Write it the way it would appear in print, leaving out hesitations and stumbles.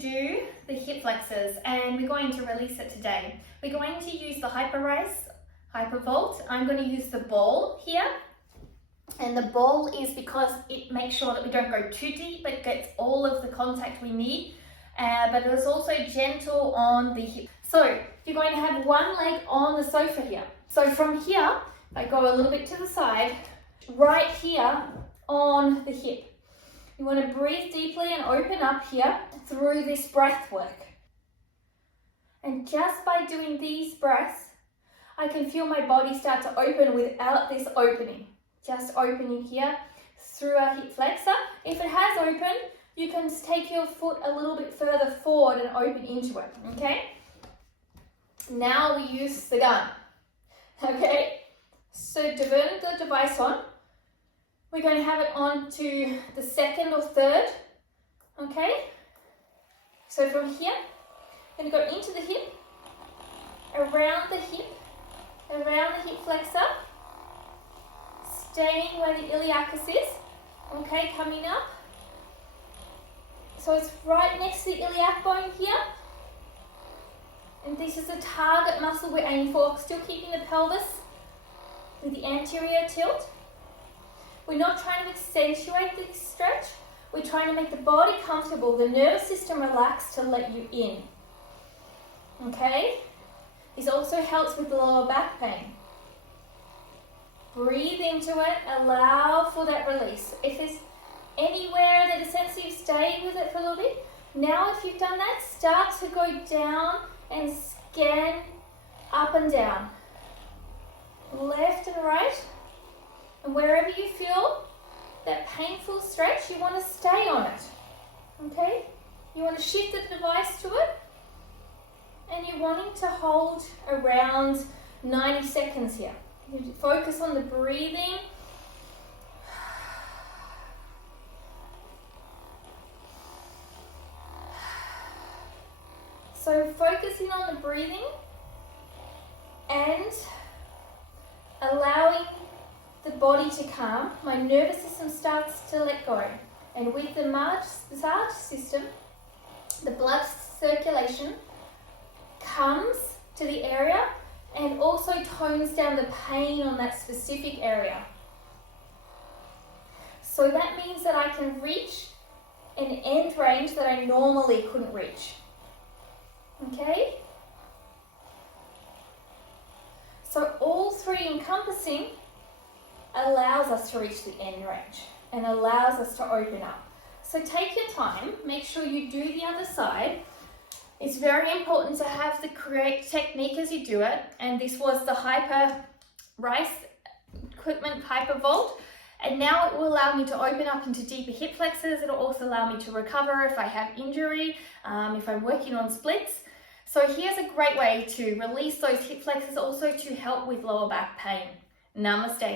do the hip flexors and we're going to release it today. We're going to use the hypervolt. I'm going to use the ball here. And the ball is because it makes sure that we don't go too deep, it gets all of the contact we need, but it is also gentle on the hip. So you're going to have one leg on the sofa here. So from here, if I go a little bit to the side, right here on the hip. You want to breathe deeply and open up here through this breath work. And just by doing these breaths, I can feel my body start to open without this opening. Just opening here through our hip flexor. If it has opened, you can take your foot a little bit further forward and open into it, okay? Now we use the gun, okay? So to turn the device on, we're going to have it on to the second or third, okay? So from here, I'm going to go into the hip, around the hip flexor, staying where the iliacus is, okay, coming up. So it's right next to the iliac bone here. And this is the target muscle we're aiming for, still keeping the pelvis with the anterior tilt. We're not trying to accentuate the stretch. We're trying to make the body comfortable, the nervous system relaxed to let you in. Okay? This also helps with the lower back pain. Breathe into it, allow for that release. If there's anywhere that is sensitive, stay with it for a little bit. Now if you've done that, start to go down and scan up and down. Left and right. And wherever you feel that painful stretch, you want to stay on it. Okay? You want to shift the device to it. And you're wanting to hold around 90 seconds here. You focus on the breathing. So focusing on the breathing and allowing the body to calm, my nervous system starts to let go. And with the massage system, the blood circulation comes to the area and also tones down the pain on that specific area. So that means that I can reach an end range that I normally couldn't reach. Okay? So all three encompassing allows us to reach the end range and allows us to open up. So take your time, make sure you do the other side. It's very important to have the correct technique as you do it, and this was the Rice equipment hypervolt, and now it will allow me to open up into deeper hip flexors. It'll also allow me to recover if I have injury, if I'm working on splits. So here's a great way to release those hip flexors, also to help with lower back pain. Namaste.